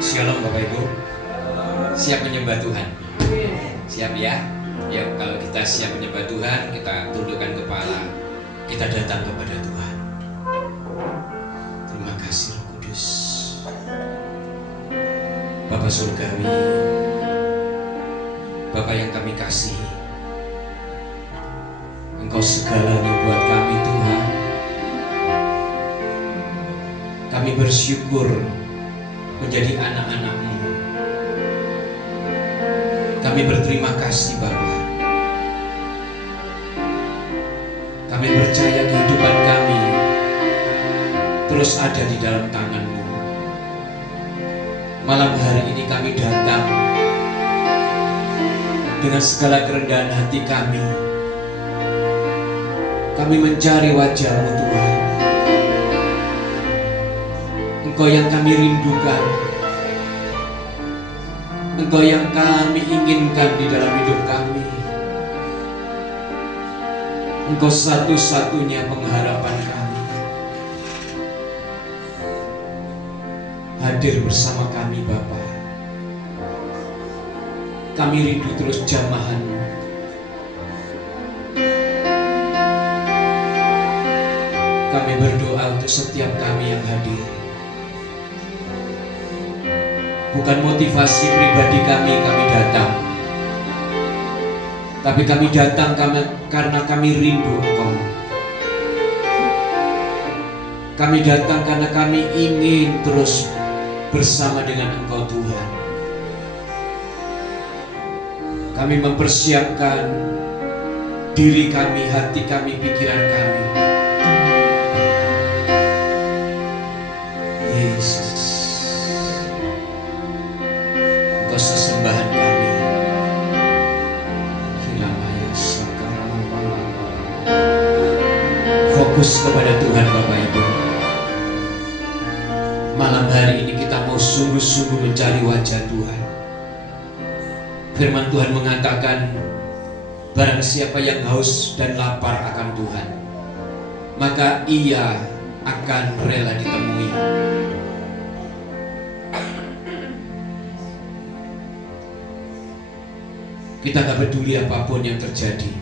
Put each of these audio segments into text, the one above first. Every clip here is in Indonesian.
Shalom Bapak Ibu. Siap menyembah Tuhan? Siap ya? Yuk, kalau kita siap menyembah Tuhan, kita tundukkan kepala, kita datang kepada Tuhan. Terima kasih Roh Kudus. Bapa Surgawi, Bapa yang kami kasihi, Engkau segalanya buat kami Tuhan. Kami bersyukur menjadi anak-anak-Mu. Kami berterima kasih Bapa. Kami percaya kehidupan kami terus ada di dalam tangan-Mu. Malam hari ini kami datang dengan segala kerendahan hati kami. Kami mencari wajah-Mu Tuhan. Engkau yang kami rindukan, Engkau yang kami inginkan di dalam hidup kami. Engkau satu-satunya pengharapan kami. Hadir bersama kami Bapa. Kami rindu terus jamahan-Mu. Kami berdoa untuk setiap kami yang hadir. Bukan motivasi pribadi kami datang, tapi kami datang karena kami rindu Engkau. Kami datang karena kami ingin terus bersama dengan Engkau Tuhan. Kami mempersiapkan diri kami, hati kami, pikiran kami. Yesus, sesembahan kami. Fokus kepada Tuhan Bapak Ibu. Malam hari ini kita mau sungguh-sungguh mencari wajah Tuhan. Firman Tuhan mengatakan, barang siapa yang haus dan lapar akan Tuhan, maka ia akan rela ditemui. Kita gak peduli apapun yang terjadi.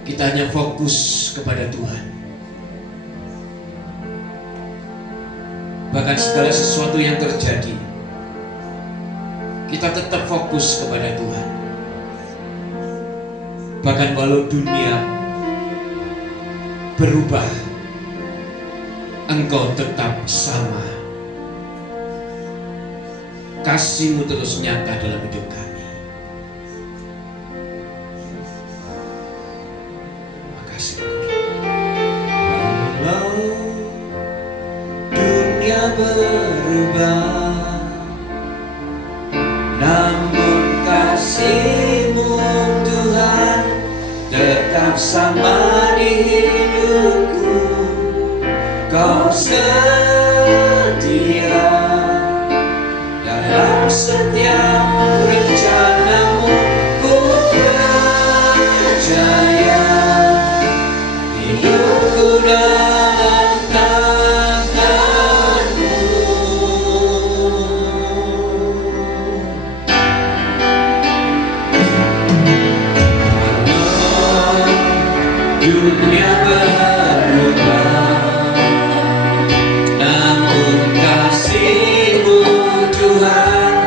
Kita hanya fokus kepada Tuhan. Bahkan segala sesuatu yang terjadi, kita tetap fokus kepada Tuhan. Bahkan walau dunia berubah, Engkau tetap sama. Kasih-Mu terus nyata dalam hidup kami. Walau dunia berubah, namun kasih-Mu Tuhan tetap sama di hidupku. Kau setia dalam setiap rencana-Mu. Ku percaya hidupku dalam tangan-Mu. Dunia berubah, namun kasih-Mu Tuhan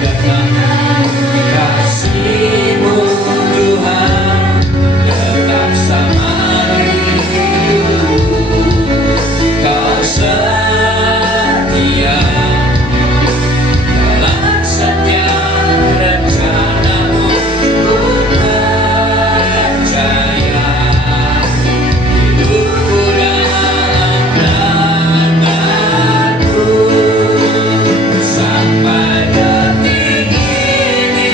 datang kasih-Mu Tuhan tetap sama hidupku. Kau setia dalam setiap rencana-Mu, ku percaya hidupku dalam tangan-Mu. Sampai detik ini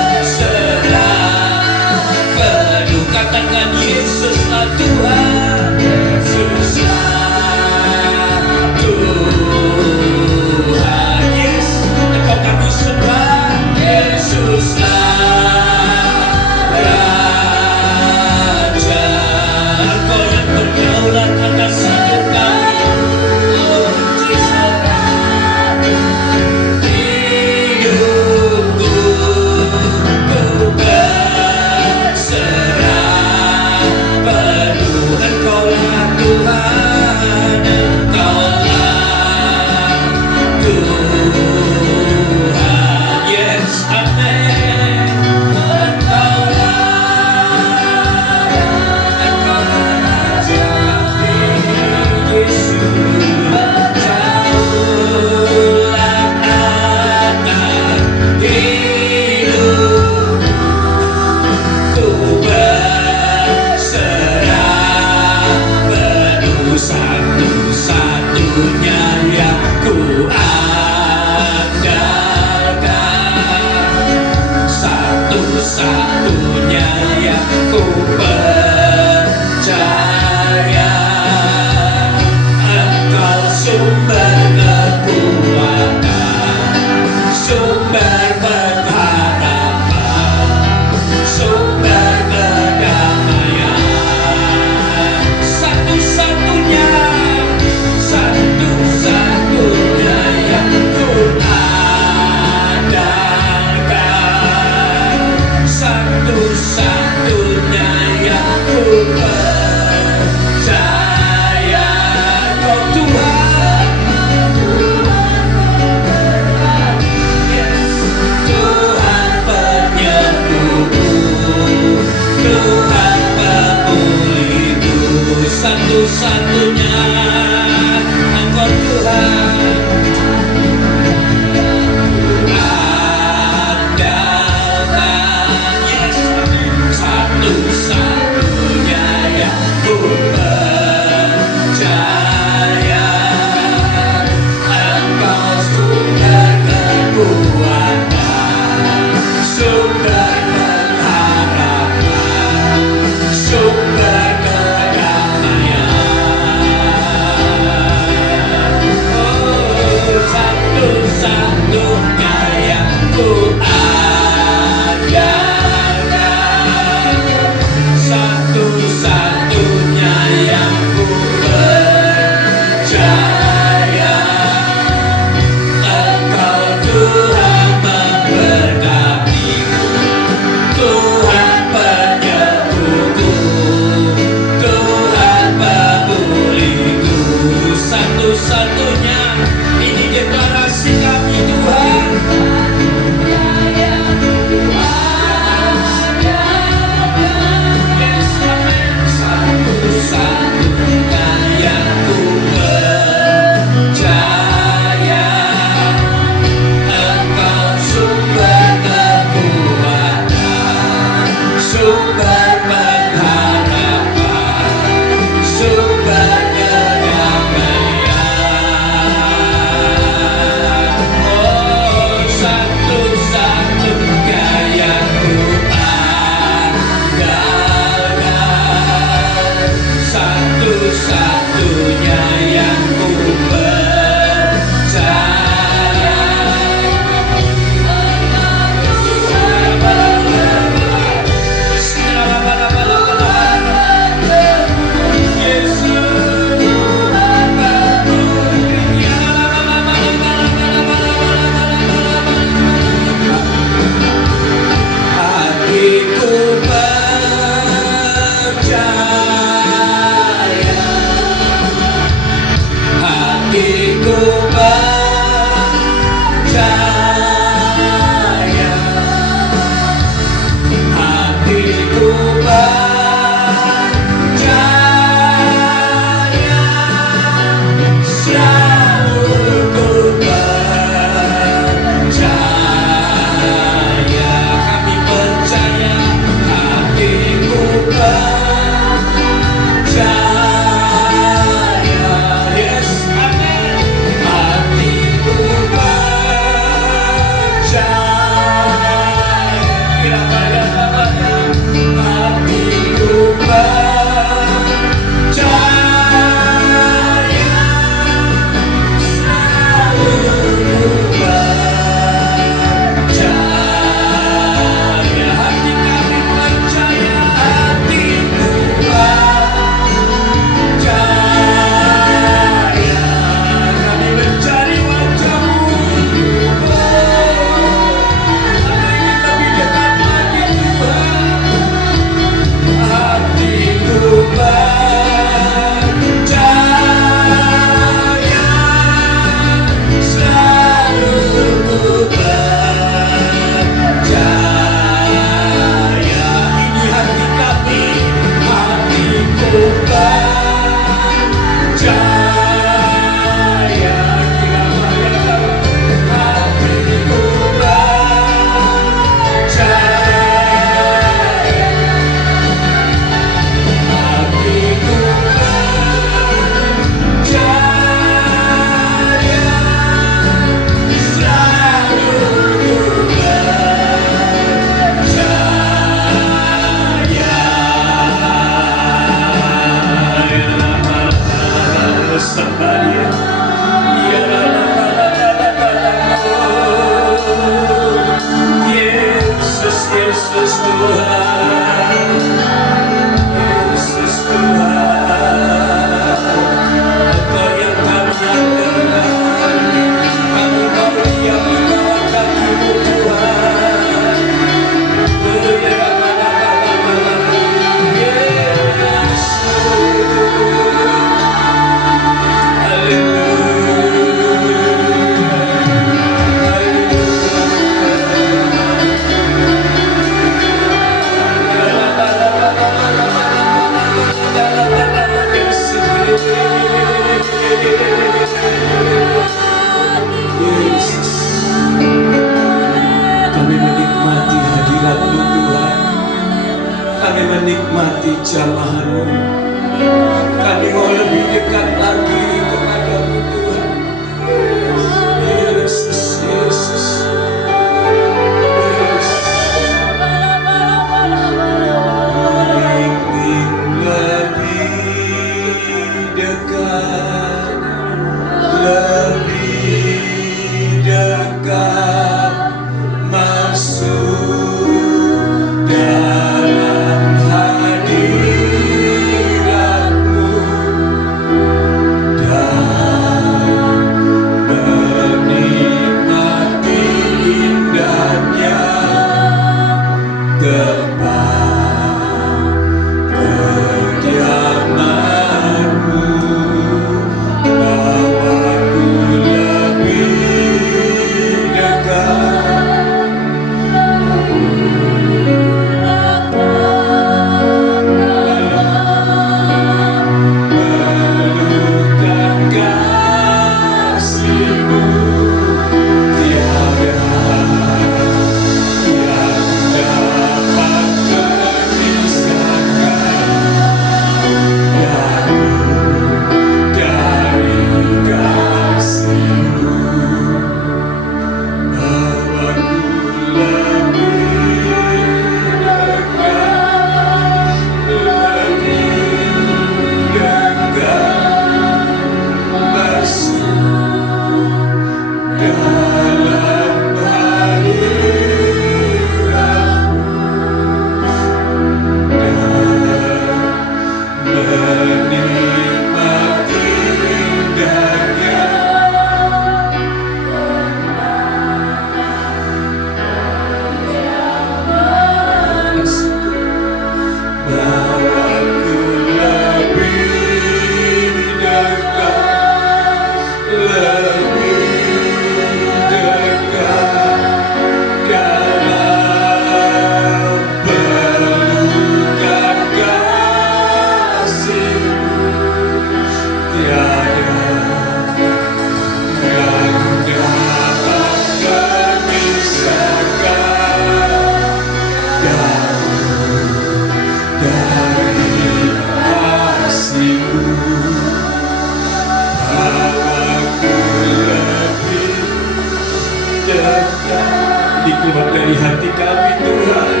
dikeluar dari hati kami Tuhan.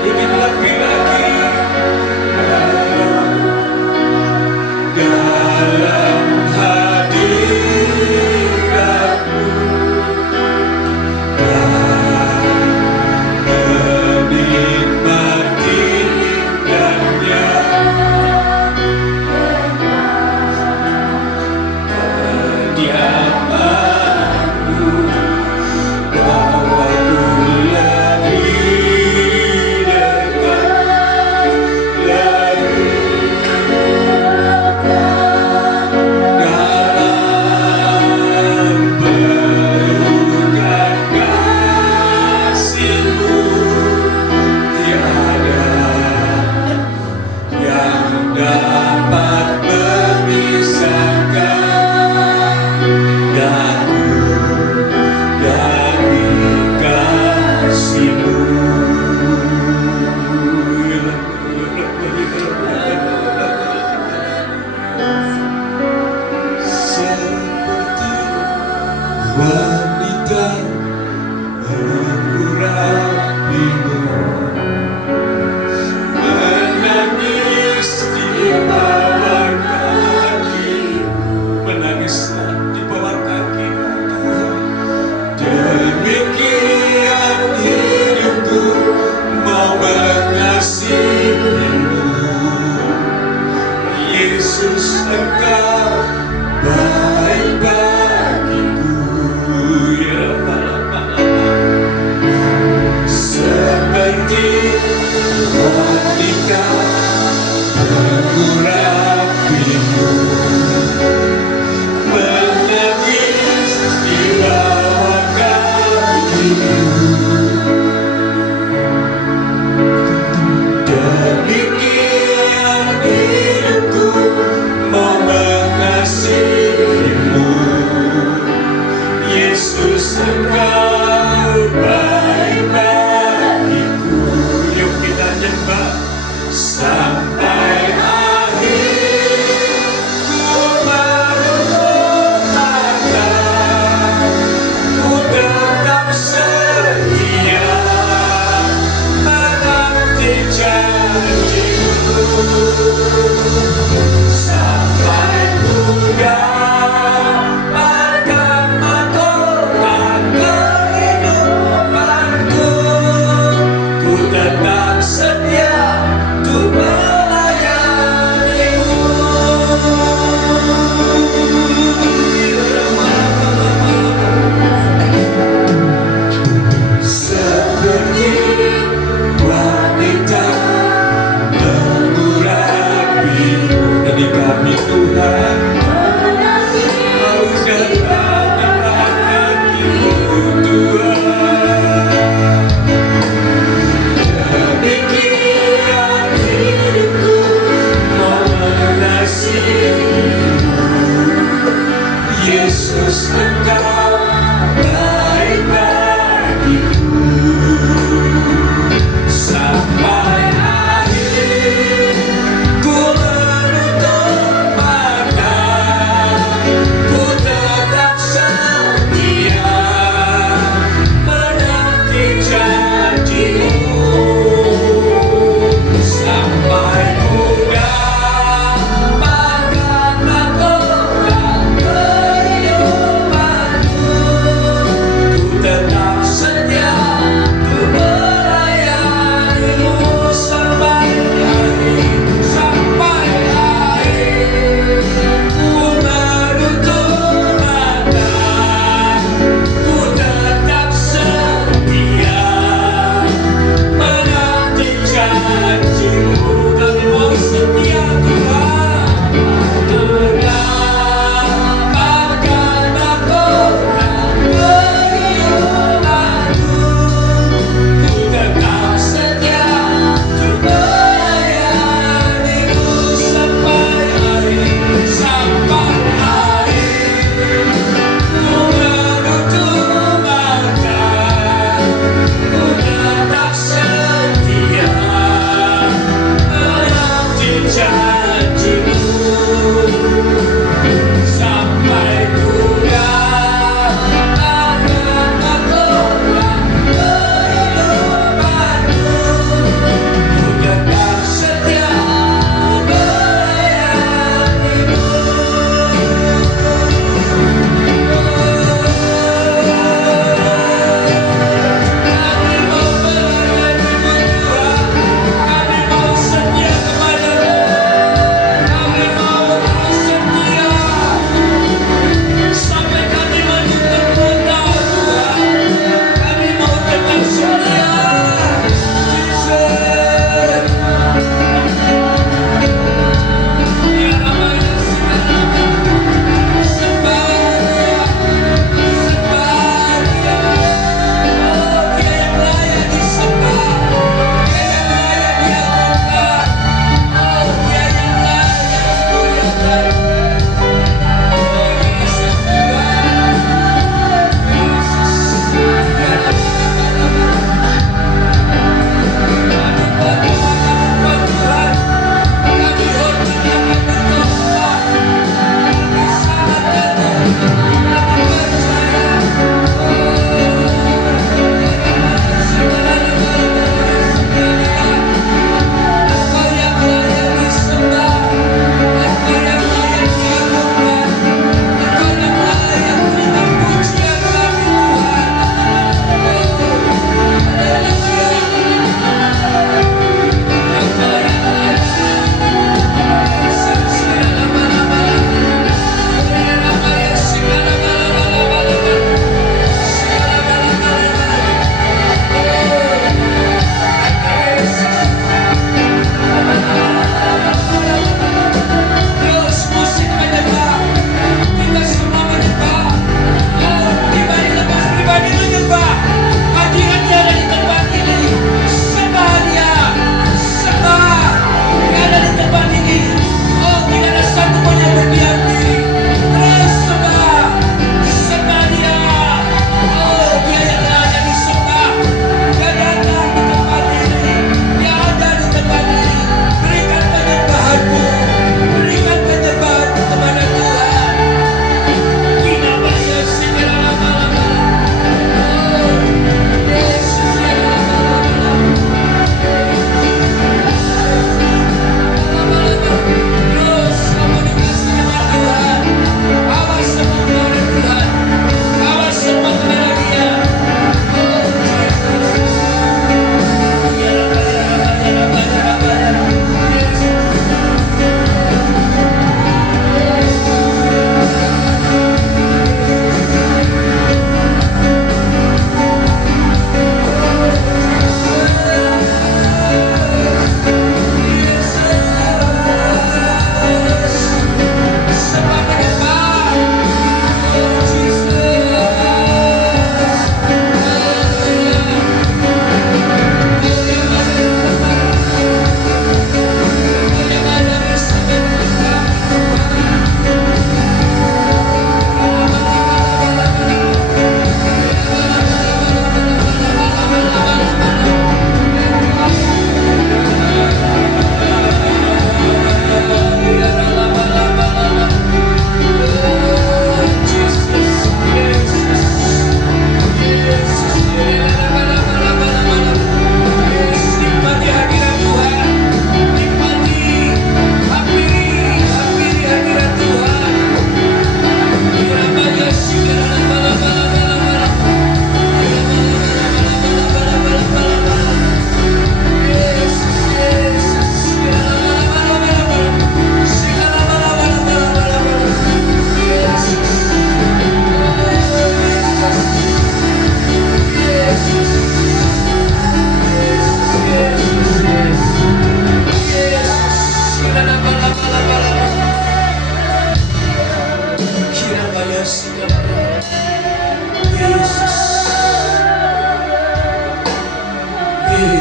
Ingin lebih lagi dalam hadirat-Mu dan menikmati indahnya kediaman-Mu, bahwa ku lebih dekat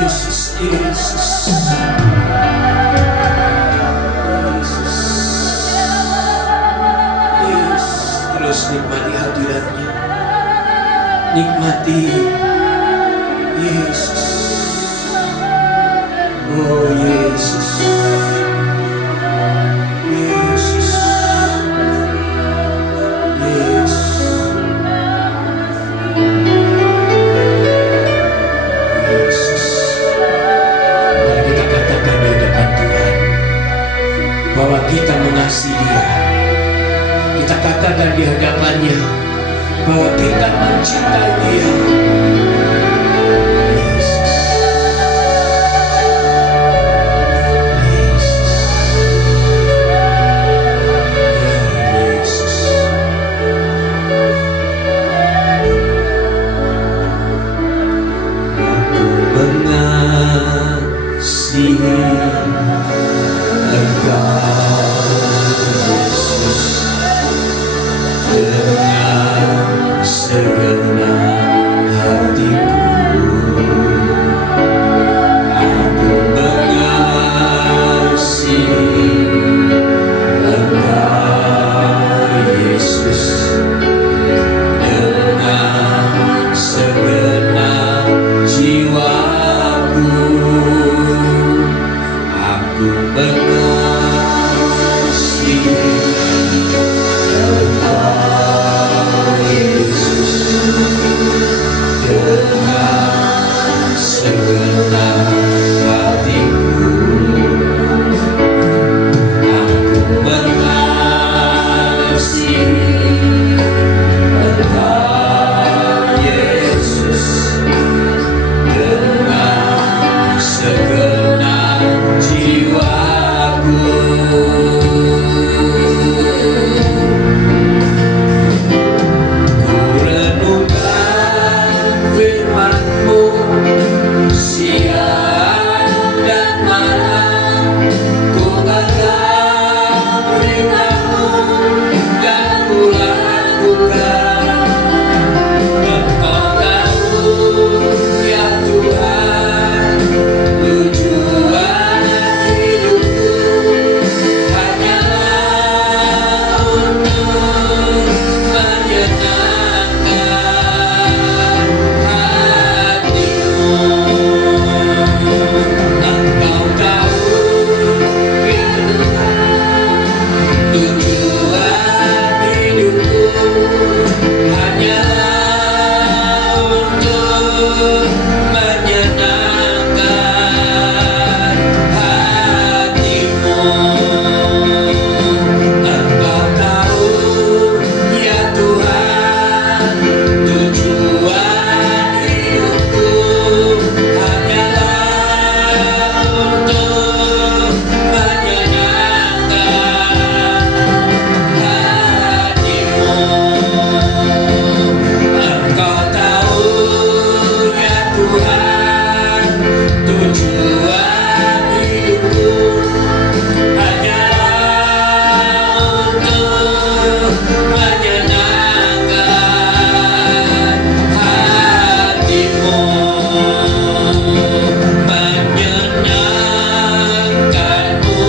Yesus, Yesus. Terus nikmati hadiratnya, nikmati Yesus. Oh Yesus, Yesus, Yesus, Yesus. Mari kita katakan di hadapan Tuhan bahwa kita mengasihi Dia. Kita katakan di hadapannya bahwa kita mencintai Dia. Yesus, Yesus, ya Yesus. Aku mengasihi Engkau, Yesus, dengan segenap hatiku. Aku mengasihi Engkau, Yesus, dengan segenap jiwaku. Aku mengasihi dengan segenap hatiku. Aku mengasihi Engkau, Yesus, dengan segenap jiwaku. Siang dan malam ku akan berikanmu dan ku lakukan. Engkau tahu ya Tuhan, tujuan hidupku hanyalah untuk menyenangkan hatimu. Engkau tahu ya Tuhan, tujuan hidupku hanyalah untuk menyenangkan hatimu. Engkau tahu ya Tuhan, tujuan hidupku hanyalah untuk menyenangkan hatimu. Engkau tahu ya Tuhan, tujuan hidupku hanyalah untuk menyenangkan hatimu, menyenangkanmu,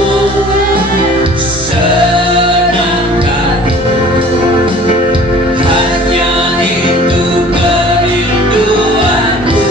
senangkanmu. Hanya itu kerinduanku.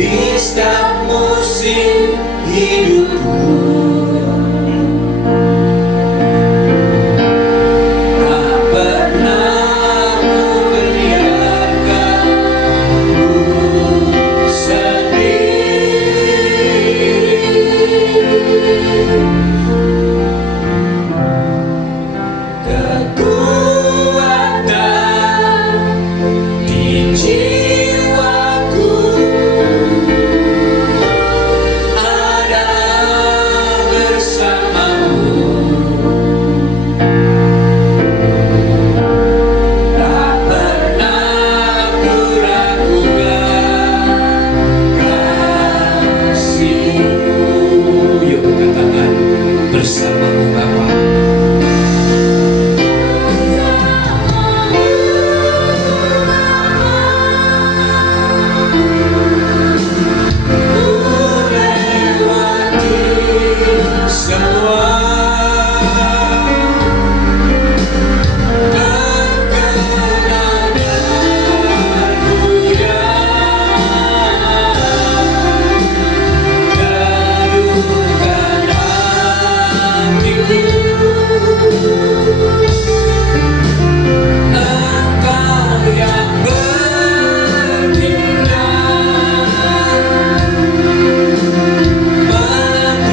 di setiap musim hidupku. Tak pernah ku membiarkan ku sendiri. Kekuatan di jiwaku adalah bersamamu. Tak pernah ku ragukan kasih-Mu. Yuk katakan bersamamu Bapa. Melewati semua perkenanan dunia, teduhkan hatiku. Engkau yang bertindak, mengibarkan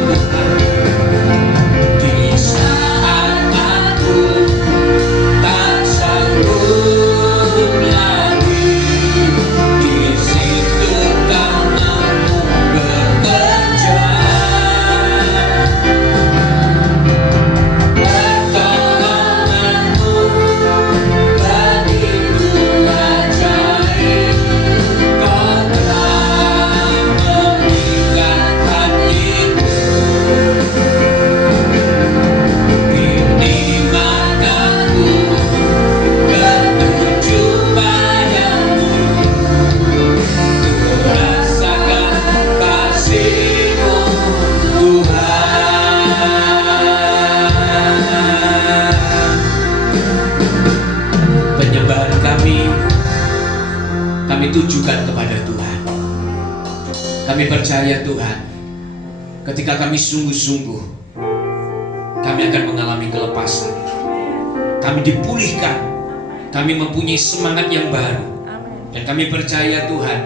Tuhan. Di saat aku tak sanggup lagi, di situ Kau mampu bekerja. Pertolonganmu bagiku ajaib, Kau telah mengikat hatiku. Ini mataku tertuju padamu, rasakan kasih-Mu Tuhan. Penyembahan kami tujukan kepada Tuhan. Kami percaya Tuhan, ketika kami sungguh-sungguh, kami akan mengalami kelepasan. Kami dipulihkan, kami mempunyai semangat yang baru. Dan kami percaya Tuhan,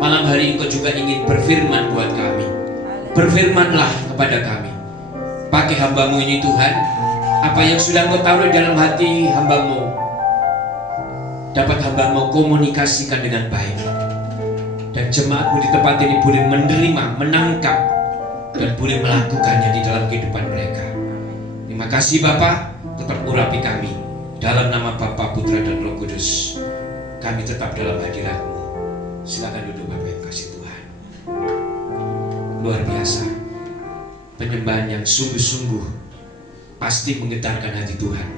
malam hari Engkau juga ingin berfirman buat kami. Berfirmanlah kepada kami. Pakai hamba-Mu ini Tuhan, apa yang sudah Engkau taruh dalam hati hamba-Mu, dapat hamba-Mu komunikasikan dengan baik. Dan jemaat-Mu di tempat ini boleh menerima, menangkap, dan boleh melakukannya di dalam kehidupan mereka. Terima kasih Bapa, tetap urapi kami. Dalam nama Bapa, Putra, dan Roh Kudus, kami tetap dalam hadirat-Mu. Silakan duduk Bapak yang kasih Tuhan. Luar biasa, penyembahan yang sungguh-sungguh pasti menggetarkan hati Tuhan.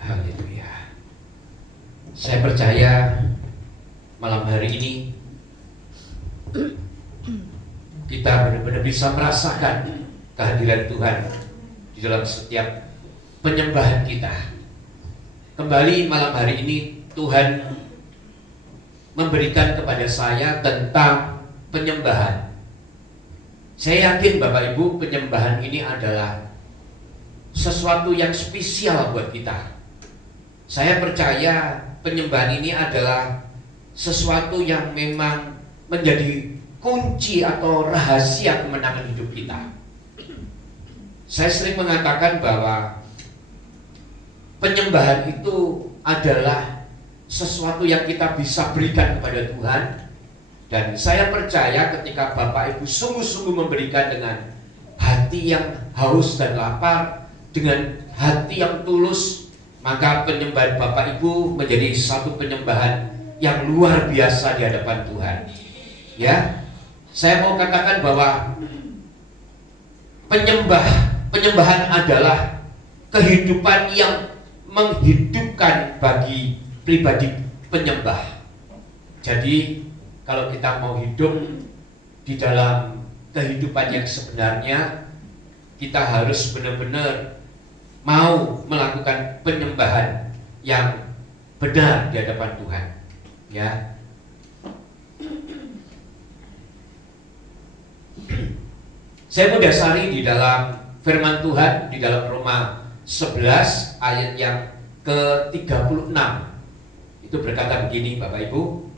Haleluya. Saya percaya malam hari ini kita benar-benar bisa merasakan kehadiran Tuhan di dalam setiap penyembahan kita. Kembali malam hari ini Tuhan memberikan kepada saya tentang penyembahan. Saya yakin Bapak Ibu, penyembahan ini adalah sesuatu yang spesial buat kita. Saya percaya penyembahan ini adalah sesuatu yang memang menjadi kunci atau rahasia kemenangan hidup kita. Saya sering mengatakan bahwa penyembahan itu adalah sesuatu yang kita bisa berikan kepada Tuhan. Dan saya percaya ketika Bapak Ibu sungguh-sungguh memberikan dengan hati yang haus dan lapar, dengan hati yang tulus, maka penyembahan Bapak Ibu menjadi satu penyembahan yang luar biasa di hadapan Tuhan. Ya, saya mau katakan bahwa penyembahan adalah kehidupan yang menghidupkan bagi pribadi penyembah. Jadi kalau kita mau hidup di dalam kehidupan yang sebenarnya, kita harus benar-benar mau melakukan penyembahan yang benar di hadapan Tuhan. Ya. Saya mau dasari di dalam firman Tuhan di dalam Roma 11 ayat yang ke-36. Itu berkata begini Bapak Ibu,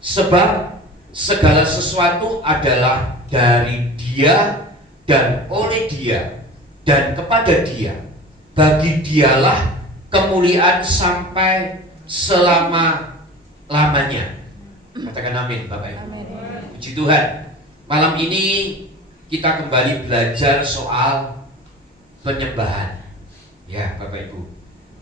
sebab segala sesuatu adalah dari Dia dan oleh Dia dan kepada Dia. Bagi Dialah kemuliaan sampai selama-lamanya. Katakan amin Bapak Ibu. Puji Tuhan. Malam ini kita kembali belajar soal penyembahan. Ya Bapak Ibu,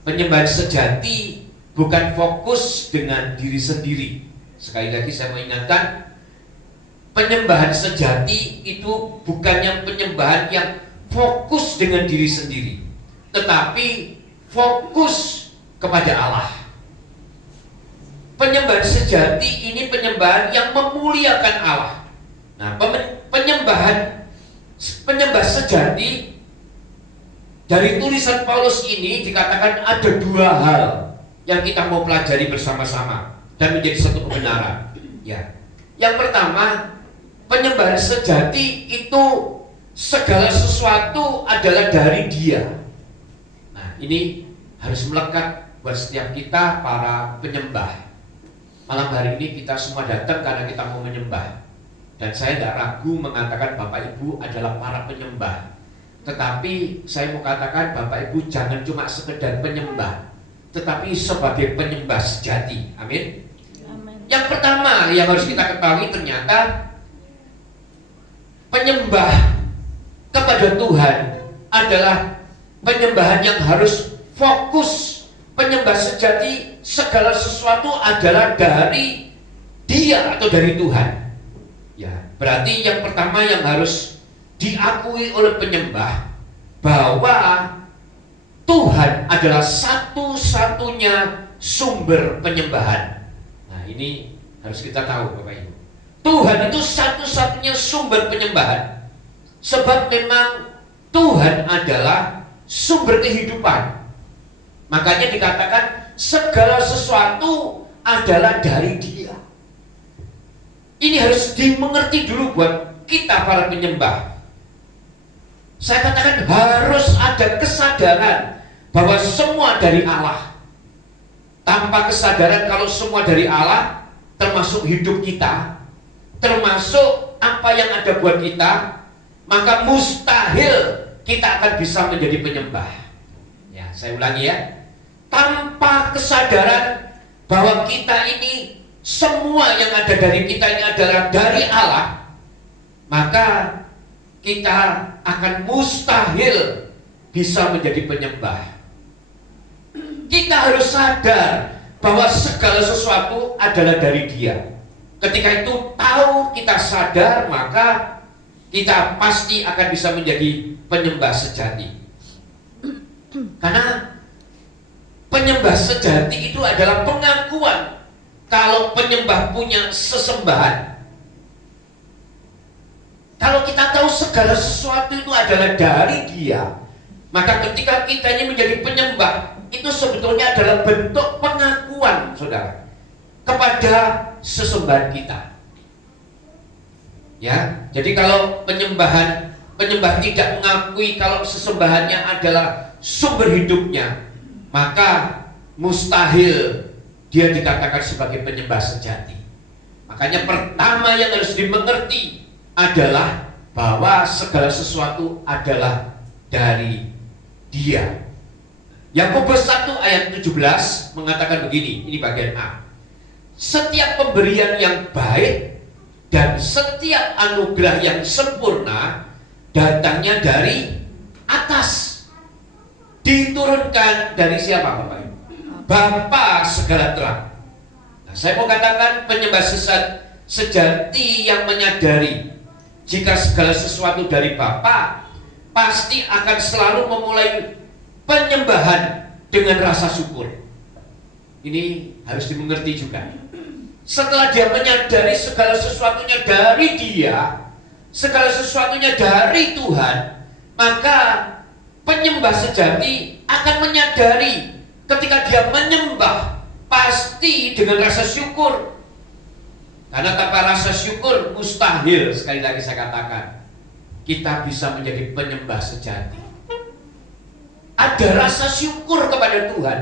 penyembahan sejati bukan fokus dengan diri sendiri. Sekali lagi saya mau ingatkan, penyembahan sejati itu bukannya penyembahan yang fokus dengan diri sendiri, tetapi fokus kepada Allah. Penyembahan sejati ini penyembahan yang memuliakan Allah. Nah, penyembah sejati dari tulisan Paulus ini dikatakan ada dua hal yang kita mau pelajari bersama-sama dan menjadi satu kebenaran. Ya. Yang pertama, penyembahan sejati itu segala sesuatu adalah dari Dia. Nah, ini harus melekat buat setiap kita para penyembah. Malam hari ini kita semua datang karena kita mau menyembah. Dan saya tidak ragu mengatakan Bapak Ibu adalah para penyembah. Tetapi saya mau katakan Bapak Ibu jangan cuma sekedar penyembah, tetapi sebagai penyembah sejati. Amin. Yang pertama yang harus kita ketahui, ternyata penyembah kepada Tuhan adalah penyembahan yang harus fokus. Penyembah sejati, segala sesuatu adalah dari Dia atau dari Tuhan. Ya, berarti yang pertama yang harus diakui oleh penyembah bahwa Tuhan adalah satu-satunya sumber penyembahan. Nah, ini harus kita tahu Bapak Ibu. Tuhan itu satu-satunya sumber penyembahan. Sebab memang Tuhan adalah sumber kehidupan. Makanya dikatakan segala sesuatu adalah dari Dia. Ini harus dimengerti dulu buat kita para penyembah. Saya katakan harus ada kesadaran bahwa semua dari Allah. Tanpa kesadaran kalau semua dari Allah, termasuk hidup kita, termasuk apa yang ada buat kita, maka mustahil kita akan bisa menjadi penyembah. Ya, saya ulangi ya. Tanpa kesadaran bahwa kita ini, semua yang ada dari kita ini adalah dari Allah, maka kita akan mustahil bisa menjadi penyembah. Kita harus sadar bahwa segala sesuatu adalah dari Dia. Ketika itu tahu, kita sadar, maka kita pasti akan bisa menjadi penyembah sejati. Karena penyembah sejati itu adalah pengakuan kalau penyembah punya sesembahan. Kalau kita tahu segala sesuatu itu adalah dari Dia, maka ketika kita ini menjadi penyembah, itu sebetulnya adalah bentuk pengakuan, saudara, kepada sesembahan kita. Ya, jadi kalau penyembah tidak mengakui kalau sesembahannya adalah sumber hidupnya, maka mustahil dia dikatakan sebagai penyembah sejati. Makanya pertama yang harus dimengerti adalah bahwa segala sesuatu adalah dari Dia. Yakobus 1 ayat 17 mengatakan begini, ini bagian A. Setiap pemberian yang baik dan setiap anugerah yang sempurna datangnya dari atas, diturunkan dari siapa Bapak Ibu? Bapa segala terang. Nah, saya mau katakan penyembah sejati yang menyadari jika segala sesuatu dari Bapa, pasti akan selalu memulai penyembahan dengan rasa syukur. Ini harus dimengerti juga. Setelah dia menyadari segala sesuatunya dari Dia, segala sesuatunya dari Tuhan, maka penyembah sejati akan menyadari ketika dia menyembah pasti dengan rasa syukur. Karena tanpa rasa syukur mustahil, sekali lagi saya katakan, kita bisa menjadi penyembah sejati. Ada rasa syukur kepada Tuhan.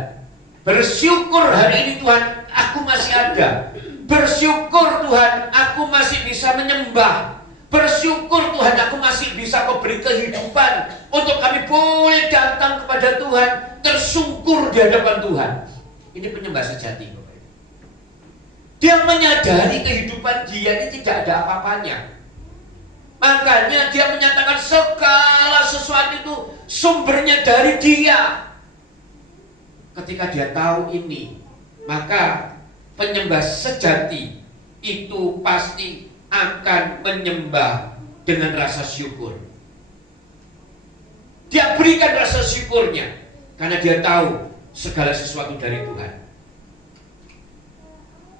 Bersyukur hari ini Tuhan, aku masih ada. Bersyukur Tuhan, aku masih bisa menyembah. Bersyukur Tuhan, aku masih bisa Kau beri kehidupan untuk kami boleh datang kepada Tuhan, tersungkur di hadapan Tuhan. Ini penyembah sejati. Dia menyadari kehidupan dia ini tidak ada apa-apanya. Makanya dia menyatakan segala sesuatu itu sumbernya dari Dia. Ketika dia tahu ini, maka penyembah sejati itu pasti akan menyembah dengan rasa syukur. Dia berikan rasa syukurnya karena dia tahu segala sesuatu dari Tuhan.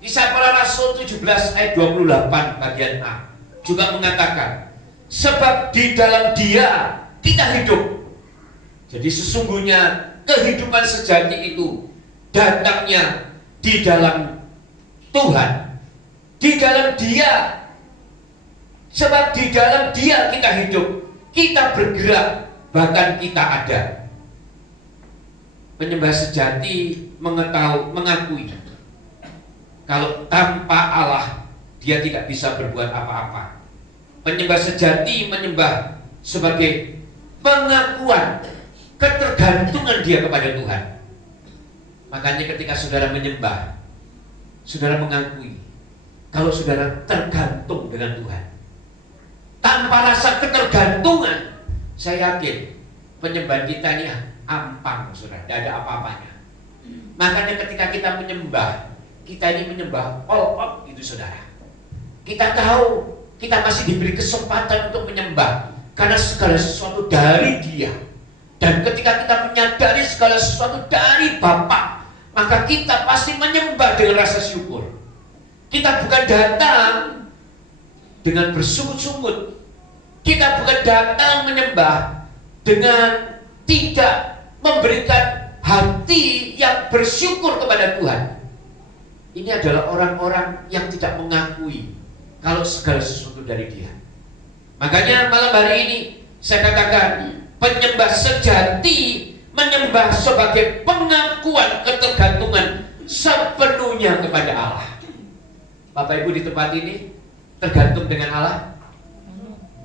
Kisah Para Rasul 17 ayat 28 bagian A juga mengatakan, sebab di dalam Dia kita hidup. Jadi sesungguhnya kehidupan sejati itu datangnya di dalam Tuhan, di dalam Dia. Sebab di dalam Dia kita hidup, kita bergerak, bahkan kita ada. Penyembah sejati mengakui kalau tanpa Allah dia tidak bisa berbuat apa-apa. Penyembah sejati menyembah sebagai pengakuan ketergantungan dia kepada Tuhan. Makanya ketika saudara menyembah, saudara mengakui kalau saudara tergantung dengan Tuhan. Tanpa rasa ketergantungan, saya yakin penyembahan kita ini ampang, saudara, tidak ada apa-apanya. Makanya ketika kita menyembah, kita ini menyembah all out gitu, saudara. Kita tahu kita masih diberi kesempatan untuk menyembah karena segala sesuatu dari Dia. Dan ketika kita menyadari segala sesuatu dari Bapa, maka kita pasti menyembah dengan rasa syukur. Kita bukan datang dengan bersungut-sungut. Kita bukan datang menyembah dengan tidak memberikan hati yang bersyukur kepada Tuhan. Ini adalah orang-orang yang tidak mengakui kalau segala sesuatu dari Dia. Makanya malam hari ini saya katakan penyembah sejati menyembah sebagai pengakuan ketergantungan sepenuhnya kepada Allah. Bapak Ibu di tempat ini tergantung dengan Allah,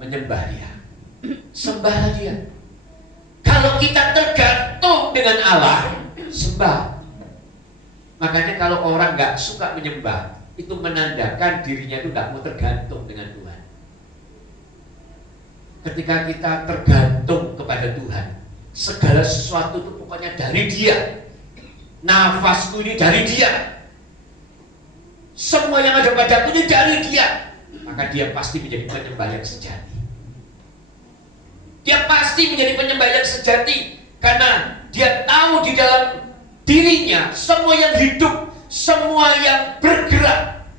menyembah Dia, sembah Dia. Kalau kita tergantung dengan Allah, sembah. Makanya kalau orang nggak suka menyembah, itu menandakan dirinya itu nggak mau tergantung dengan Tuhan. Ketika kita tergantung kepada Tuhan, segala sesuatu itu pokoknya dari Dia. Nafasku ini dari Dia. Semua yang ada padaku ini dari Dia. Maka dia pasti menjadi penyembah yang sejati. Dia pasti menjadi penyembah yang sejati karena dia tahu di dalam dirinya semua yang hidup, semua yang bergerak,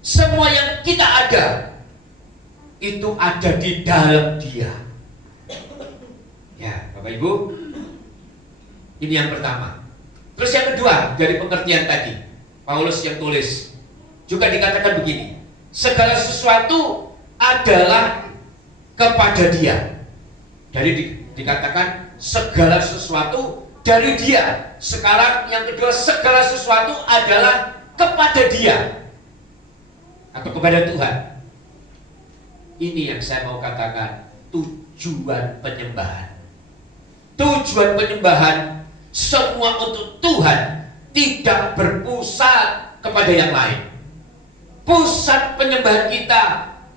semua yang kita ada itu ada di dalam Dia. Ya, Bapak Ibu, ini yang pertama. Terus yang kedua, dari pengertian tadi Paulus yang tulis juga dikatakan begini, segala sesuatu adalah kepada Dia. Jadi dikatakan segala sesuatu dari Dia. Sekarang yang kedua, segala sesuatu adalah kepada Dia atau kepada Tuhan. Ini yang saya mau katakan tujuan penyembahan. Tujuan penyembahan semua untuk Tuhan, tidak berpusat kepada yang lain. Pusat penyembahan kita,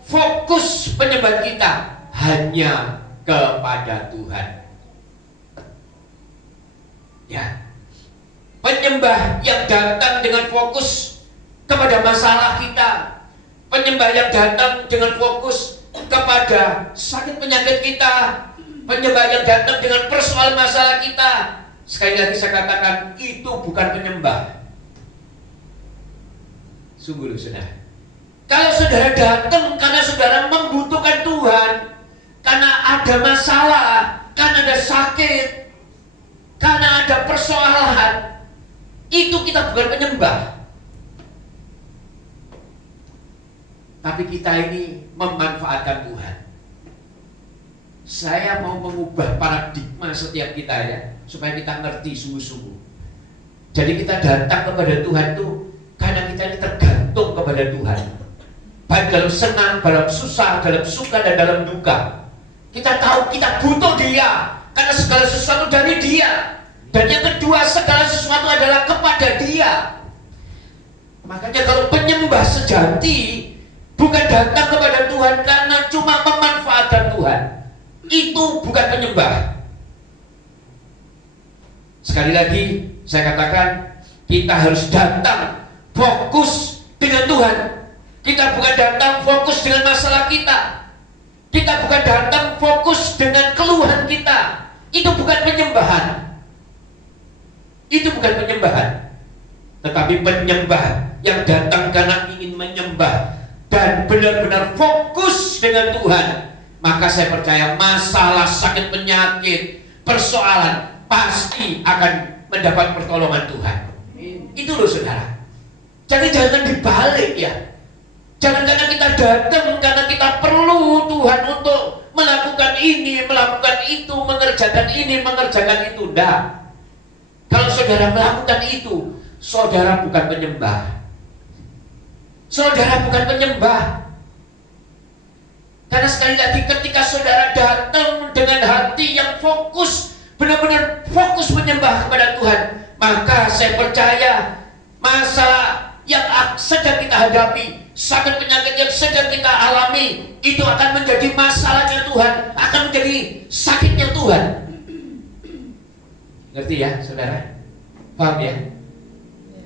fokus penyembahan kita hanya kepada Tuhan. Ya, penyembah yang datang dengan fokus kepada masalah kita, penyembah yang datang dengan fokus kepada sakit penyakit kita, penyembah yang datang dengan persoalan masalah kita, sekali lagi saya katakan itu bukan penyembah. Sungguh saudara. Kalau saudara datang karena saudara membutuhkan Tuhan, karena ada masalah, karena ada sakit, karena ada persoalan, itu kita bukan penyembah. Tapi kita ini memanfaatkan Tuhan. Saya mau mengubah paradigma setiap kita ya, supaya kita ngerti sungguh-sungguh. Jadi kita datang kepada Tuhan itu karena kita ini tergantung kepada Tuhan. Baik dalam senang, dalam susah, dalam suka dan dalam duka. Kita tahu kita butuh Dia karena segala sesuatu dari Dia. Dan yang kedua, segala sesuatu adalah kepada Dia. Makanya kalau penyembah sejati bukan datang kepada Tuhan karena cuma memanfaatkan Tuhan, itu bukan penyembah. Sekali lagi saya katakan, kita harus datang fokus dengan Tuhan. Kita bukan datang fokus dengan masalah kita. Kita bukan datang fokus dengan keluhan kita. Itu bukan penyembahan. Itu bukan penyembahan. Tetapi penyembah yang datang karena ingin menyembah dan benar-benar fokus dengan Tuhan, maka saya percaya masalah sakit penyakit, persoalan pasti akan mendapat pertolongan Tuhan. Itu loh saudara. Jadi jangan dibalik ya. Jangan karena kita datang karena kita perlu Tuhan untuk melakukan ini, melakukan itu, mengerjakan ini, mengerjakan itu. Enggak. saudara melakukan itu, saudara bukan penyembah. Saudara bukan penyembah. Karena sekali lagi ketika saudara datang dengan hati yang fokus, benar-benar fokus menyembah kepada Tuhan, maka saya percaya masalah yang sedang kita hadapi, sakit penyakit yang sedang kita alami, itu akan menjadi masalahnya Tuhan, akan menjadi sakitnya Tuhan. Ngerti ya saudara? Paham ya?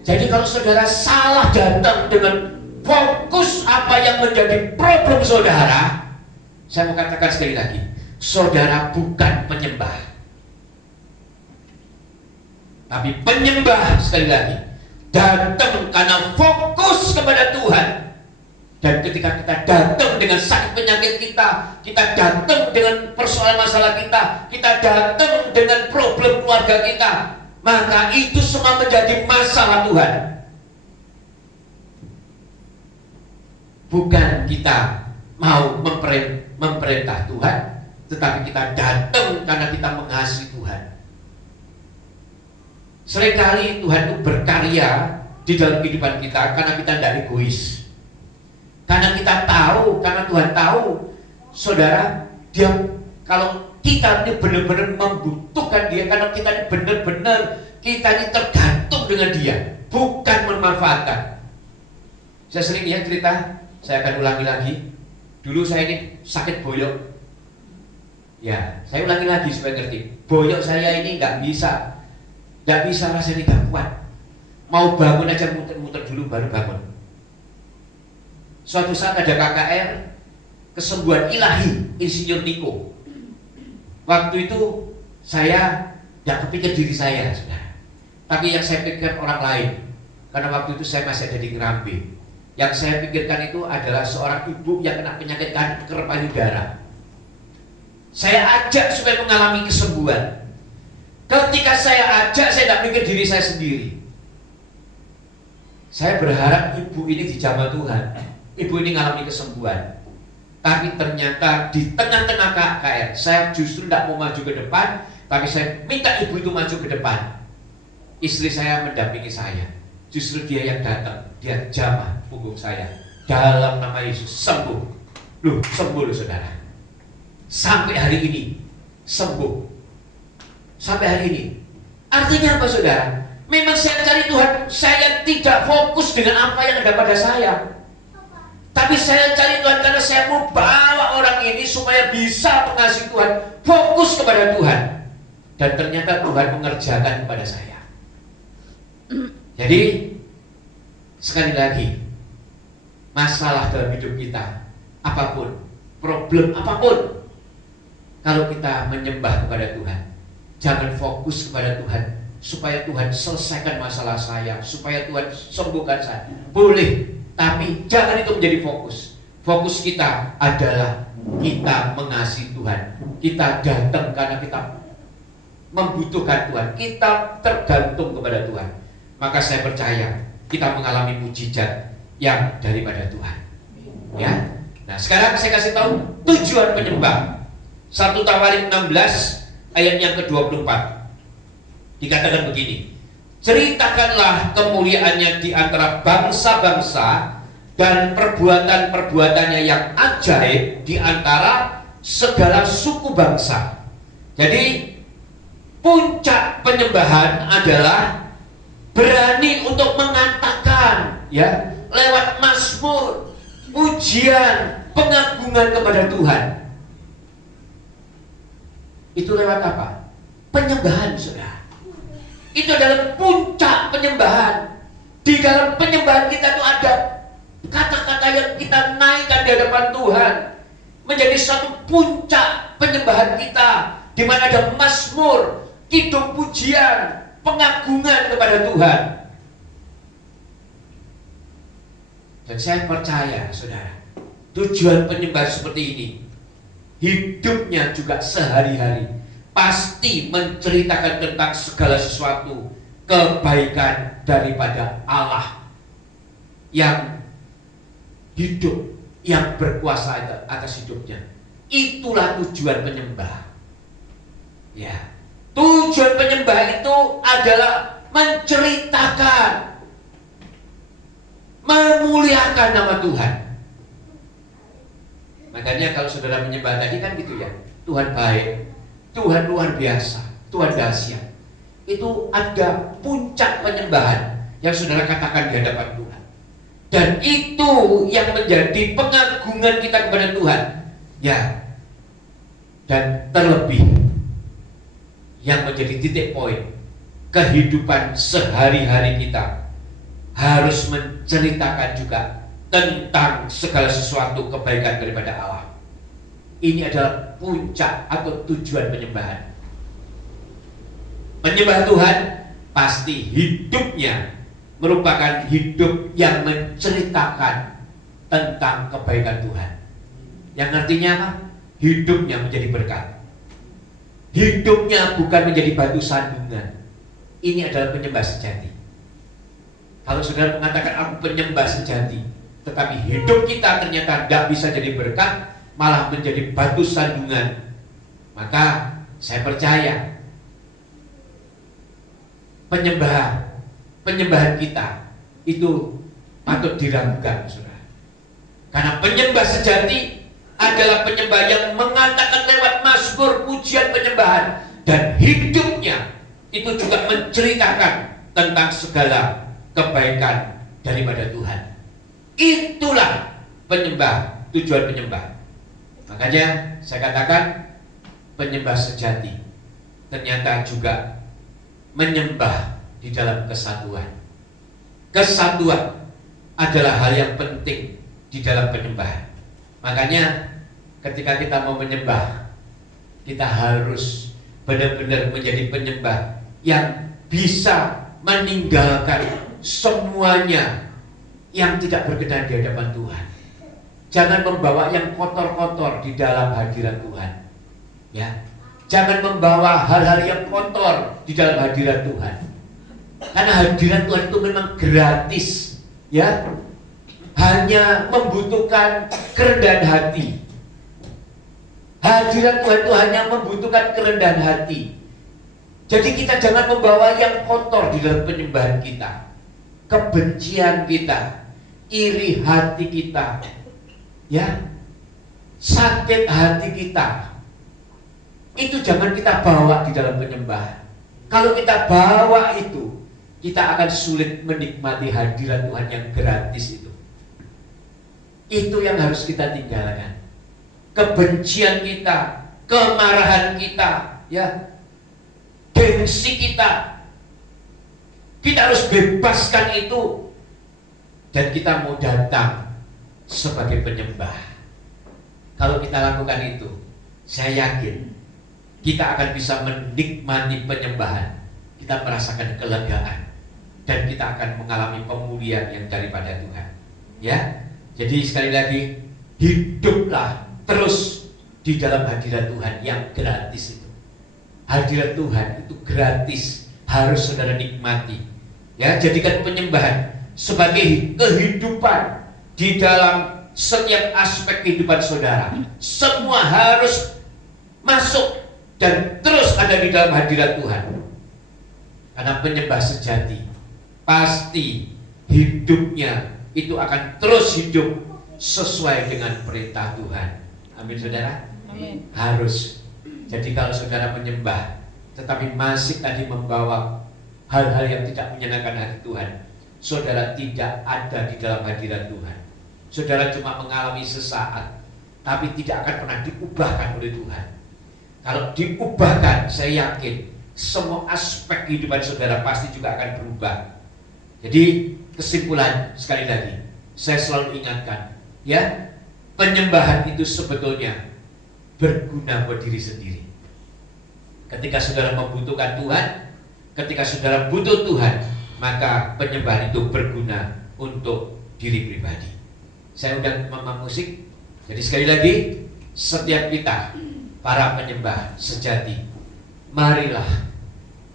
Jadi kalau saudara salah datang dengan fokus apa yang menjadi problem saudara, saya mau katakan sekali lagi, saudara bukan penyembah. Tapi penyembah, sekali lagi, datang karena fokus kepada Tuhan. Dan ketika kita datang dengan sakit penyakit kita datang dengan persoalan masalah kita datang dengan problem keluarga kita, maka itu semua menjadi masalah Tuhan. Bukan kita mau memperintah Tuhan, tetapi kita datang karena kita mengasihi Tuhan. Seringkali Tuhan itu berkarya di dalam kehidupan kita karena kita tidak egois. Karena kita tahu, karena Tuhan tahu, saudara, dia kalau kita ini benar-benar membutuhkan dia, karena kita ini benar-benar kita ini tergantung dengan dia, bukan memanfaatkan. Saya sering ya cerita, saya akan ulangi lagi. Dulu saya ini sakit boyok. Ya, saya ulangi lagi supaya ngerti. Boyok saya ini nggak bisa rasanya nggak kuat. Mau bangun aja muter-muter dulu baru bangun. Suatu saat ada KKR kesembuhan ilahi Insinyur Niko. Waktu itu saya nggak kepikir diri saya, saudara. Tapi yang saya pikirkan orang lain. Karena waktu itu saya masih ada di Ngerambe. Yang saya pikirkan itu adalah seorang ibu yang kena penyakit kanker payudara. Saya ajak supaya mengalami kesembuhan. Ketika saya ajak, saya tidak pikir diri saya sendiri. Saya berharap ibu ini dijamah Tuhan, ibu ini mengalami kesembuhan. Tapi ternyata di tengah-tengah KKR, saya justru tidak mau maju ke depan, tapi saya minta ibu itu maju ke depan. Istri saya mendampingi saya. Justru dia yang datang, dia jamah punggung saya. Dalam nama Yesus, sembuh. Loh, sembuh loh saudara. Sampai hari ini, sembuh. Sampai hari ini. Artinya apa saudara? Memang saya cari Tuhan, saya tidak fokus dengan apa yang ada pada saya. Tapi saya cari Tuhan karena saya mau bawa orang ini supaya bisa mengasihi Tuhan, fokus kepada Tuhan. Dan ternyata Tuhan mengerjakan kepada saya. Jadi sekali lagi, masalah dalam hidup kita apapun, problem apapun, kalau kita menyembah kepada Tuhan, jangan fokus kepada Tuhan supaya Tuhan selesaikan masalah saya, supaya Tuhan sembuhkan saya. Boleh, tapi jangan itu menjadi fokus. Fokus kita adalah kita mengasihi Tuhan. Kita datang karena kita membutuhkan Tuhan, kita tergantung kepada Tuhan. Maka saya percaya kita mengalami mujizat yang daripada Tuhan. Ya. Nah, sekarang saya kasih tahu tujuan penyembah. 1 Tawarik 16 ayat yang ke-24. Dikatakan begini. Ceritakanlah kemuliaannya di antara bangsa-bangsa dan perbuatan-perbuatannya yang ajaib di antara segala suku bangsa. Jadi puncak penyembahan adalah berani untuk mengatakan, ya, lewat mazmur, pujian, pengagungan kepada Tuhan. Itu lewat apa? Penyembahan, saudara. Itu adalah puncak penyembahan. Di dalam penyembahan kita itu ada kata-kata yang kita naikkan di hadapan Tuhan, menjadi satu puncak penyembahan kita, di mana ada mazmur, kidung pujian, pengagungan kepada Tuhan. Dan saya percaya, saudara, tujuan penyembahan seperti ini, hidupnya juga sehari-hari pasti menceritakan tentang segala sesuatu kebaikan daripada Allah yang hidup, yang berkuasa atas hidupnya. Itulah tujuan penyembah. Ya. Tujuan penyembah itu adalah menceritakan, memuliakan nama Tuhan. Makanya kalau saudara menyembah tadi kan gitu ya, Tuhan baik, Tuhan luar biasa, Tuhan dahsyat. Itu ada puncak penyembahan yang saudara katakan di hadapan Tuhan. Dan itu yang menjadi pengagungan kita kepada Tuhan. Ya. Dan terlebih yang menjadi titik poin kehidupan sehari-hari kita harus menceritakan juga tentang segala sesuatu kebaikan daripada Allah. Ini adalah puncak atau tujuan penyembahan. Menyembah Tuhan pasti hidupnya merupakan hidup yang menceritakan tentang kebaikan Tuhan. Yang artinya apa? Hidupnya menjadi berkat. Hidupnya bukan menjadi batu sandungan. Ini adalah penyembah sejati. Kalau saudara mengatakan aku penyembah sejati, tetapi hidup kita ternyata tidak bisa jadi berkat, malah menjadi batu sandungan, maka saya percaya penyembahan kita itu patut diragukan, saudara. Karena penyembah sejati adalah penyembah yang mengatakan lewat mazmur, pujian, penyembahan, dan hidupnya itu juga menceritakan tentang segala kebaikan daripada Tuhan. Itulah penyembah, tujuan penyembah. Makanya saya katakan penyembah sejati ternyata juga menyembah di dalam kesatuan. Kesatuan adalah hal yang penting di dalam penyembahan. Makanya ketika kita mau menyembah, kita harus benar-benar menjadi penyembah yang bisa meninggalkan semuanya yang tidak berkenan di hadapan Tuhan. Jangan membawa yang kotor-kotor di dalam hadirat Tuhan. Ya, jangan membawa hal-hal yang kotor di dalam hadirat Tuhan. Karena hadirat Tuhan itu memang gratis, ya. Hanya membutuhkan kerendahan hati. Hadirat Tuhan itu hanya membutuhkan kerendahan hati. Jadi kita jangan membawa yang kotor di dalam penyembahan kita. Kebencian kita, iri hati kita, ya, sakit hati kita, itu jangan kita bawa di dalam penyembahan. Kalau kita bawa itu, kita akan sulit menikmati hadirat Tuhan yang gratis itu. Itu yang harus kita tinggalkan. Kebencian kita, kemarahan kita, ya, gengsi kita harus bebaskan itu. Dan kita mau datang sebagai penyembah. Kalau kita lakukan itu, saya yakin kita akan bisa menikmati penyembahan. Kita merasakan kelegaan dan kita akan mengalami pemulihan yang daripada Tuhan. Ya, jadi sekali lagi, hiduplah terus di dalam hadirat Tuhan yang gratis itu. Hadirat Tuhan itu gratis, harus saudara nikmati. Ya, jadikan penyembahan sebagai kehidupan di dalam setiap aspek kehidupan saudara. Semua harus masuk dan terus ada di dalam hadirat Tuhan. Karena penyembah sejati pasti hidupnya itu akan terus hidup sesuai dengan perintah Tuhan. Amin, saudara. Amin. Harus. Jadi kalau saudara menyembah tetapi masih tadi membawa hal-hal yang tidak menyenangkan hati Tuhan, saudara tidak ada di dalam hadirat Tuhan. Saudara cuma mengalami sesaat, tapi tidak akan pernah diubahkan oleh Tuhan. Kalau diubahkan, saya yakin semua aspek kehidupan saudara pasti juga akan berubah. Jadi kesimpulan sekali lagi, saya selalu ingatkan, ya, penyembahan itu sebetulnya berguna buat diri sendiri. Ketika saudara membutuhkan Tuhan, ketika saudara butuh Tuhan, maka penyembahan itu berguna untuk diri pribadi. Saya undang mama musik. Jadi sekali lagi, setiap kita para penyembah sejati, marilah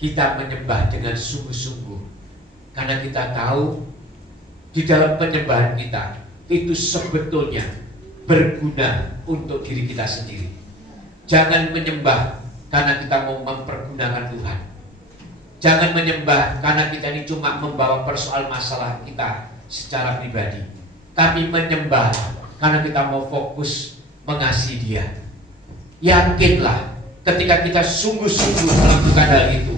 kita menyembah dengan sungguh-sungguh, karena kita tahu di dalam penyembahan kita itu sebetulnya berguna untuk diri kita sendiri. Jangan menyembah karena kita mau mempergunakan Tuhan. Jangan menyembah karena kita ini cuma membawa persoalan masalah kita secara pribadi, tapi menyembah karena kita mau fokus mengasihi Dia. Yakinlah, ketika kita sungguh-sungguh melakukan hal itu,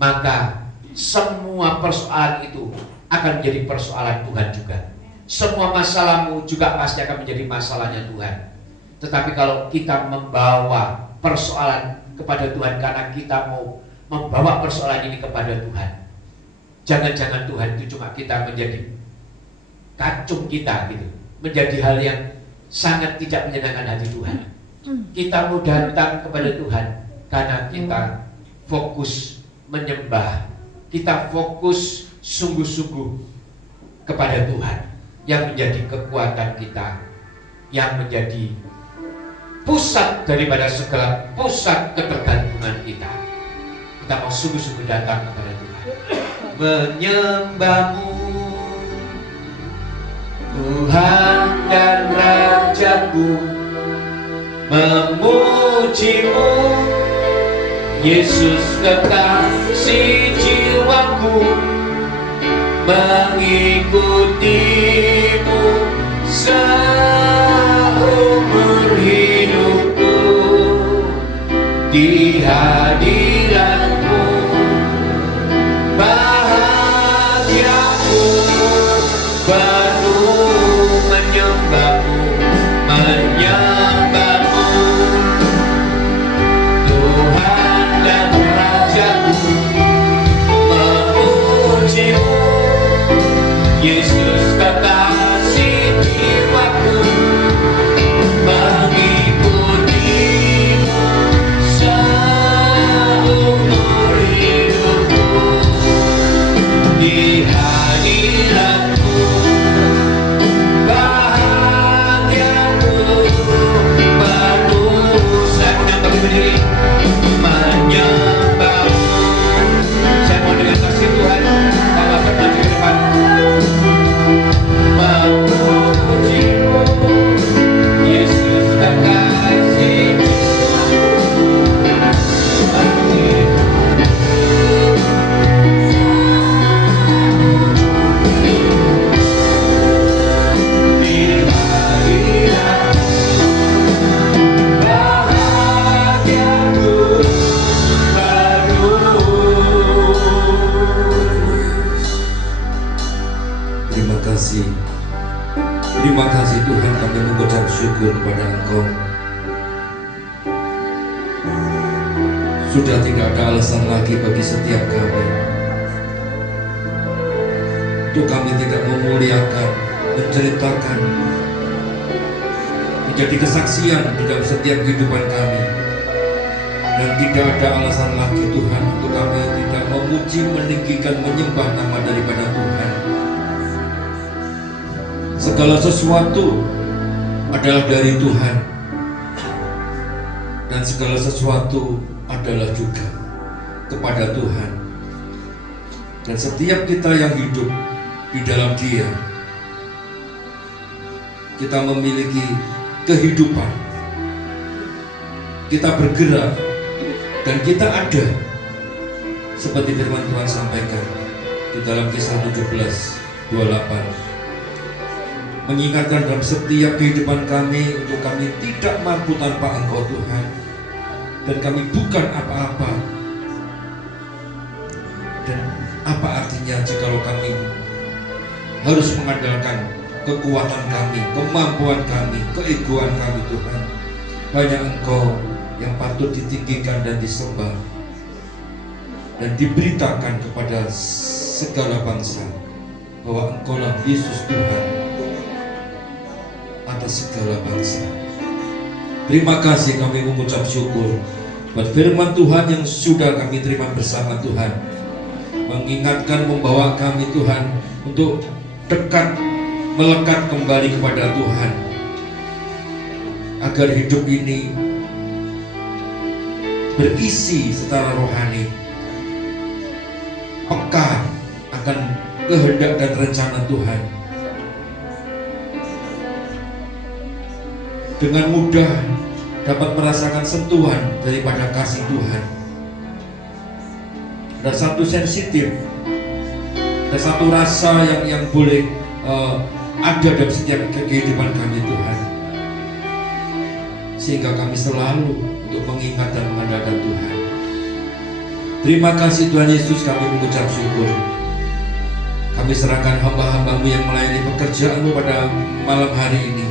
maka semua persoalan itu akan menjadi persoalan Tuhan juga. Semua masalahmu juga pasti akan menjadi masalahnya Tuhan. Tetapi kalau kita membawa persoalan kepada Tuhan karena kita mau membawa persoalan ini kepada Tuhan, jangan-jangan Tuhan itu cuma kita menjadi kacung kita gitu, menjadi hal yang sangat tidak menyenangkan hati Tuhan. Kita mau datang kepada Tuhan karena kita fokus menyembah, kita fokus sungguh-sungguh kepada Tuhan yang menjadi kekuatan kita, yang menjadi pusat daripada segala pusat ketergantungan kita. Kita mau sungguh-sungguh datang kepada Tuhan, menyembah-Mu Tuhan dan Raja-Ku, memuji-Mu Yesus kekasih jiwaku, mengikuti-Mu seumur hidupku, di hadirat-Mu bahagiaku, penuh menyembah-Mu, menyembah-Mu Tuhan dan Raja-Ku, memuji-Mu Yesus kekasih jiwaku, mengikuti-Mu seumur hidupku, di hadirat-Mu bahagiaku, penuh. Saya mau yang bagi berdiri, menyembah-Mu. Saya mau dengan kasih Tuhan bawa berdiri ke depan, memuji-Mu Yesus kekasih di hadirat-Mu bahagiaku penuh. Terima kasih. Terima kasih Tuhan, kami mengucap syukur kepada Engkau. Sudah tidak ada alasan lagi bagi setiap kami untuk kami tidak memuliakan, menceritakan, menjadi kesaksian di dalam setiap kehidupan kami. Dan tidak ada alasan lagi Tuhan untuk kami tidak memuji, meninggikan, menyembah nama daripada Tuhan. Segala sesuatu adalah dari Tuhan, dan segala sesuatu adalah juga kepada Tuhan. Dan setiap kita yang hidup di dalam Dia, kita memiliki kehidupan, kita bergerak, dan kita ada seperti firman Tuhan sampaikan di dalam Kisah 17:28, mengingatkan dalam setiap kehidupan kami untuk kami tidak mampu tanpa Engkau Tuhan, dan kami bukan apa-apa. Dan apa artinya jikalau kami harus mengandalkan kekuatan kami, kemampuan kami, keegoan kami Tuhan. Banyak Engkau yang patut ditinggikan dan disembah dan diberitakan kepada segala bangsa bahwa Engkaulah Yesus Tuhan atas segala bangsa. Terima kasih, kami mengucap syukur buat firman Tuhan yang sudah kami terima bersama Tuhan, mengingatkan, membawa kami Tuhan untuk dekat, melekat kembali kepada Tuhan, agar hidup ini berisi secara rohani, peka akan kehendak dan rencana Tuhan, dengan mudah dapat merasakan sentuhan daripada kasih Tuhan. ada satu sensitif, ada satu rasa yang boleh ada dalam setiap kehidupan kami Tuhan, sehingga kami selalu untuk mengingat dan mengandalkan Tuhan. Terima kasih Tuhan Yesus, kami mengucap syukur. Kami serahkan hamba-hambamu yang melayani pekerjaanmu pada malam hari ini.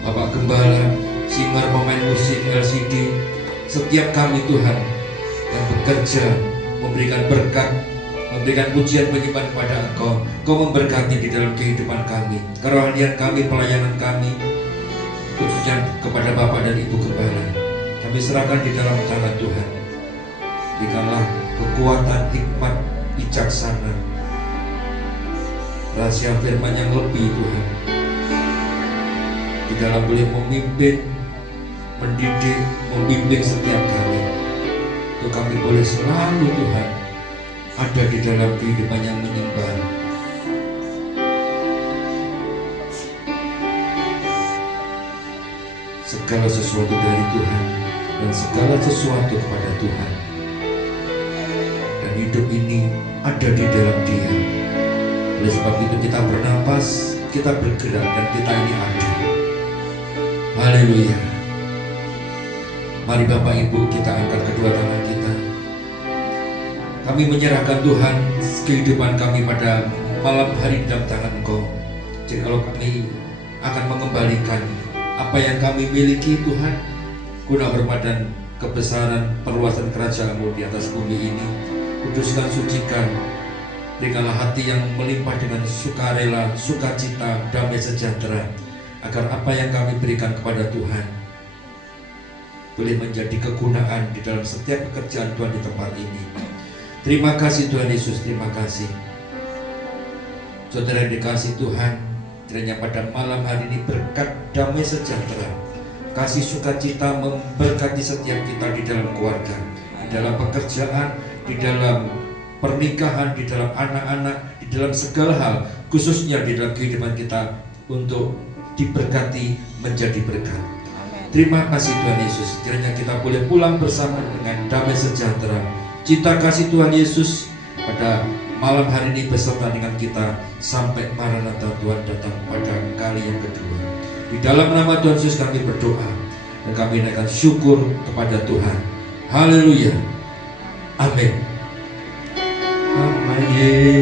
Bapak Gembala, singer, pemain musik, LCD, setiap kami Tuhan yang bekerja, memberikan berkat, memberikan pujian penyembah kepada Engkau. Engkau memberkati di dalam kehidupan kami, kerohanian kami, pelayanan kami, khususnya kepada Bapak dan Ibu Gembala. Kami serahkan di dalam tangan Tuhan. Berikanlah kekuatan, hikmat, bijaksana, rahasia firman yang lebih Tuhan, di dalam boleh memimpin, mendidik, membimbing setiap kami. Untuk kami boleh selalu Tuhan ada di dalam kehidupan yang menyembah. Segala sesuatu dari Tuhan dan segala sesuatu kepada Tuhan. Dan hidup ini ada di dalam Dia. Oleh sebab itu kita bernapas, kita bergerak, dan kita ini ada. Haleluya. Mari Bapak Ibu, kita angkat kedua tangan kita. Kami menyerahkan Tuhan kehidupan kami pada malam hari dalam tangan Engkau. Jikalau kami akan mengembalikan apa yang kami miliki Tuhan, guna hormat dan kebesaran perluasan kerajaan-Mu di atas bumi ini. Kuduskan, sucikan, berikanlah hati yang melimpah dengan sukarela, sukacita, damai sejahtera, agar apa yang kami berikan kepada Tuhan boleh menjadi kegunaan di dalam setiap pekerjaan Tuhan di tempat ini. Terima kasih Tuhan Yesus, terima kasih. Saudara yang dikasih Tuhan, kiranya pada malam hari ini berkat damai sejahtera, kasih sukacita memberkati setiap kita di dalam keluarga, di dalam pekerjaan, di dalam pernikahan, di dalam anak-anak, di dalam segala hal, khususnya di dalam kehidupan kita, untuk diberkati menjadi berkat. Terima kasih Tuhan Yesus, kiranya kita boleh pulang bersama dengan damai sejahtera. Cinta kasih Tuhan Yesus pada malam hari ini beserta dengan kita sampai Maranatha Tuhan datang pada kali yang kedua. Di dalam nama Tuhan Yesus kami berdoa dan kami naikkan syukur kepada Tuhan. Haleluya. Amin. Amin.